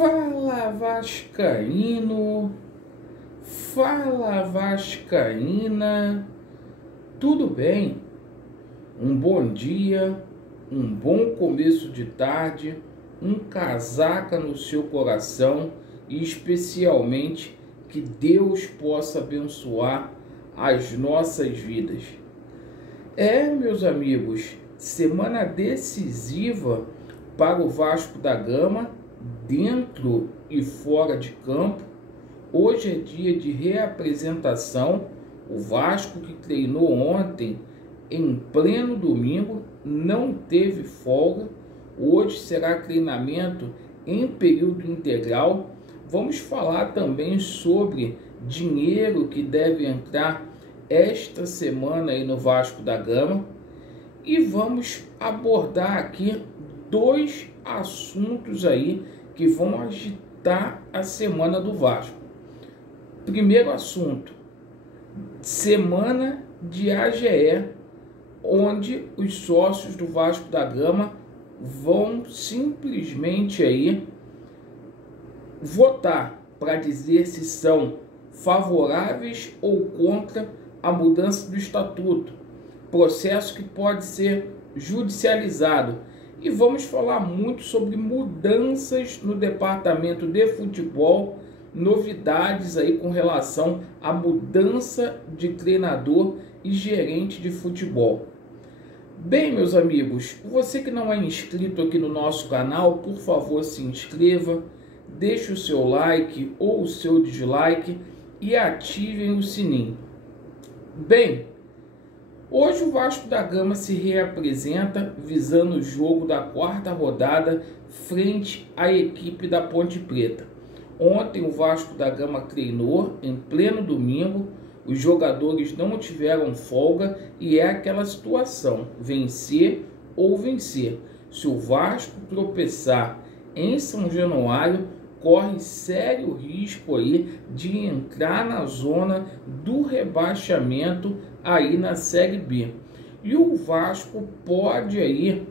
Fala Vascaíno, fala Vascaína, tudo bem? Um bom dia, um bom começo de tarde, um casaca no seu coração e especialmente que Deus possa abençoar as nossas vidas. Meus amigos, semana decisiva para o Vasco da Gama, dentro e fora de campo. Hoje é dia de reapresentação. O Vasco, que treinou ontem em pleno domingo, não teve folga. Hoje será treinamento em período integral. Vamos falar também sobre dinheiro que deve entrar esta semana aí no Vasco da Gama. E vamos abordar aqui dois assuntos aí que vão agitar a semana do Vasco. Primeiro assunto, semana de AGE, onde os sócios do Vasco da Gama vão simplesmente aí votar para dizer se são favoráveis ou contra a mudança do estatuto, processo que pode ser judicializado. E vamos falar muito sobre mudanças no departamento de futebol, novidades aí com relação à mudança de treinador e gerente de futebol. Bem, meus amigos, você que não é inscrito aqui no nosso canal, por favor se inscreva, deixe o seu like ou o seu dislike e ativem o sininho. Bem, hoje o Vasco da Gama se reapresenta visando o jogo da quarta rodada frente à equipe da Ponte Preta. Ontem o Vasco da Gama treinou em pleno domingo, os jogadores não tiveram folga e é aquela situação, vencer ou vencer. Se o Vasco tropeçar em São Januário, corre sério risco aí de entrar na zona do rebaixamento aí na Série B. E o Vasco pode aí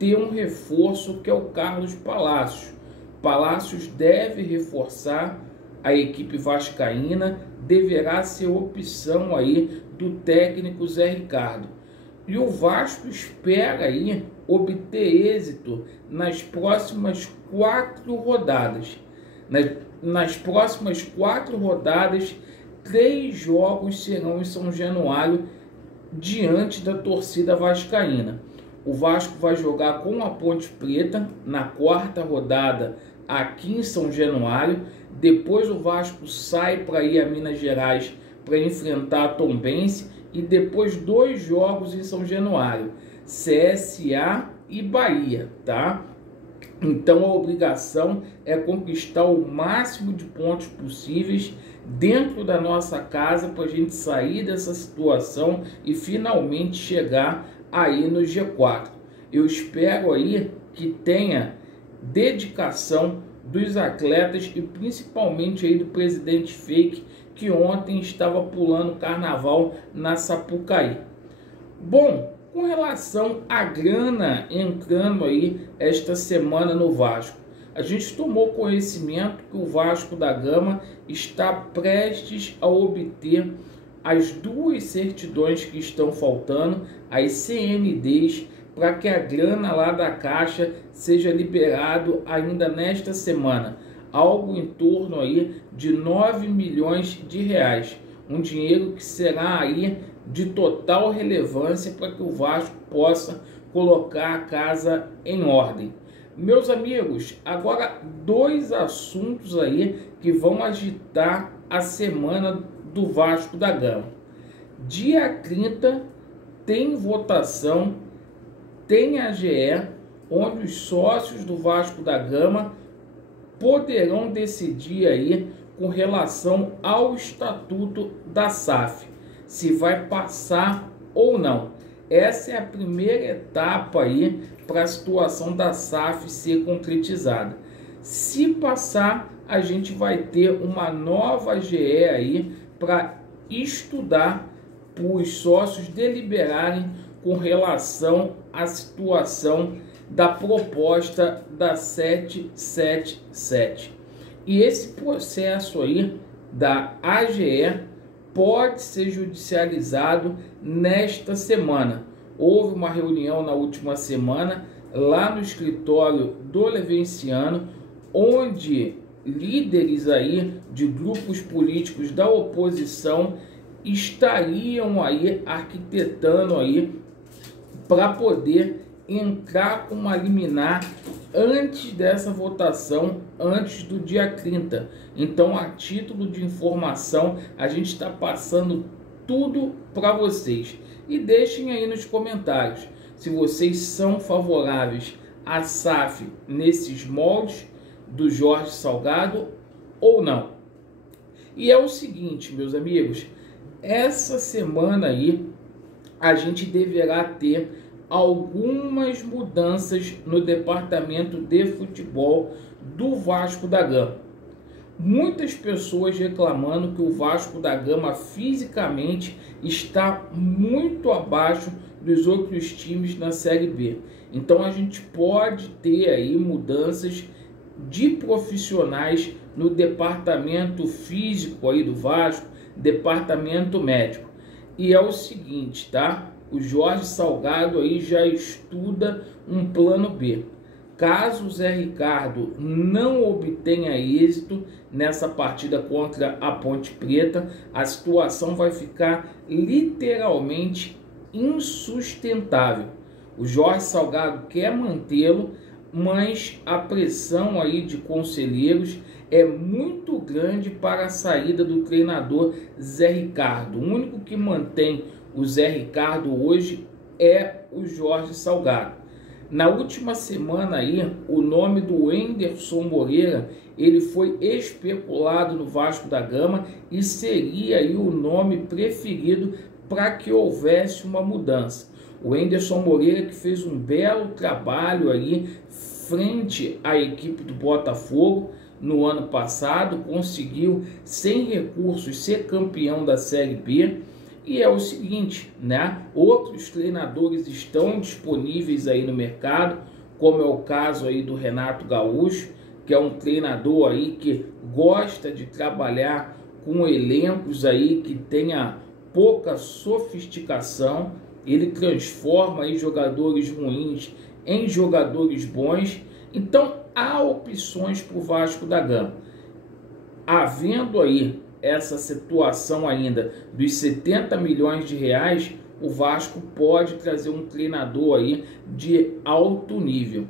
ter um reforço que é o Carlos Palacios. Palacios deve reforçar a equipe vascaína, deverá ser opção aí do técnico Zé Ricardo. E o Vasco espera aí obter êxito nas próximas 4 rodadas. Nas próximas 4 rodadas, 3 jogos serão em São Januário diante da torcida vascaína. O Vasco vai jogar com a Ponte Preta na 4ª rodada aqui em São Januário. Depois o Vasco sai para ir a Minas Gerais para enfrentar a Tombense e depois 2 jogos em São Januário, CSA e Bahia, tá? Então a obrigação é conquistar o máximo de pontos possíveis dentro da nossa casa para a gente sair dessa situação e finalmente chegar aí no G4. Eu espero aí que tenha dedicação dos atletas e principalmente aí do presidente Fake, que ontem estava pulando carnaval na Sapucaí. Bom, com relação à grana entrando aí esta semana no Vasco, a gente tomou conhecimento que o Vasco da Gama está prestes a obter as 2 certidões que estão faltando, as CNDs, para que a grana lá da Caixa seja liberado ainda nesta semana, algo em torno aí de 9 milhões de reais, um dinheiro que será aí de total relevância para que o Vasco possa colocar a casa em ordem. Meus amigos, agora 2 assuntos aí que vão agitar a semana do Vasco da Gama. Dia 30 tem votação, tem AGE, onde os sócios do Vasco da Gama poderão decidir aí com relação ao estatuto da SAF, se vai passar ou não. Essa é a primeira etapa aí para a situação da SAF ser concretizada. Se passar, a gente vai ter uma nova AGE aí para estudar, para os sócios deliberarem com relação à situação da proposta da 777. E esse processo aí da AGE pode ser judicializado nesta semana. Houve uma reunião na última semana lá no escritório do Levenciano, onde líderes aí de grupos políticos da oposição estariam aí arquitetando aí para poder entrar com uma liminar antes dessa votação, antes do dia 30. Então, a título de informação, a gente está passando tudo para vocês. E deixem aí nos comentários se vocês são favoráveis à SAF nesses moldes do Jorge Salgado ou não. E é o seguinte, meus amigos, essa semana aí a gente deverá ter algumas mudanças no departamento de futebol do Vasco da Gama. Muitas pessoas reclamando que o Vasco da Gama fisicamente está muito abaixo dos outros times na Série B. Então a gente pode ter aí mudanças de profissionais no departamento físico aí do Vasco, departamento médico. E é o seguinte, tá? O Jorge Salgado aí já estuda um plano B. Caso o Zé Ricardo não obtenha êxito nessa partida contra a Ponte Preta, a situação vai ficar literalmente insustentável. O Jorge Salgado quer mantê-lo, mas a pressão aí de conselheiros é muito grande para a saída do treinador Zé Ricardo. O único que mantém o Zé Ricardo hoje é o Jorge Salgado. Na última semana aí, o nome do Wenderson Moreira, ele foi especulado no Vasco da Gama e seria aí o nome preferido para que houvesse uma mudança. O Wenderson Moreira, que fez um belo trabalho aí frente à equipe do Botafogo no ano passado, conseguiu sem recursos ser campeão da Série B. E é o seguinte, né? Outros treinadores estão disponíveis aí no mercado, como é o caso aí do Renato Gaúcho, que é um treinador aí que gosta de trabalhar com elencos aí que tenha pouca sofisticação. Ele transforma aí jogadores ruins em jogadores bons. Então há opções para o Vasco da Gama. Havendo aí essa situação ainda dos 70 milhões de reais, o Vasco pode trazer um treinador aí de alto nível.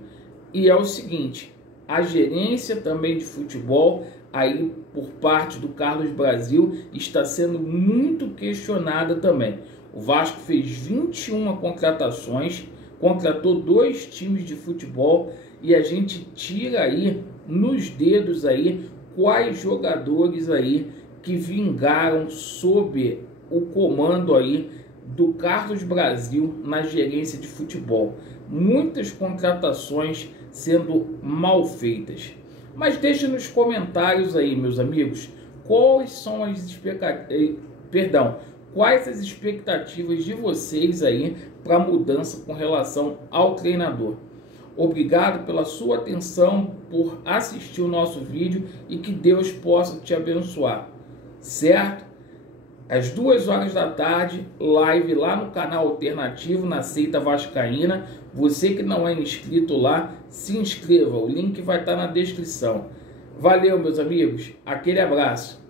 E é o seguinte, a gerência também de futebol aí por parte do Carlos Brasil está sendo muito questionada também. O Vasco fez 21 contratações, contratou 2 times de futebol e a gente tira aí nos dedos aí quais jogadores aí que vingaram sob o comando aí do Carlos Brasil na gerência de futebol. Muitas contratações sendo mal feitas. Mas deixe nos comentários aí, meus amigos, quais as expectativas de vocês aí para a mudança com relação ao treinador. Obrigado pela sua atenção, por assistir o nosso vídeo e que Deus possa te abençoar. Certo? Às 2 horas da tarde, live lá no canal alternativo na Seita Vascaína. Você que não é inscrito lá, se inscreva. O link vai estar na descrição. Valeu, meus amigos. Aquele abraço.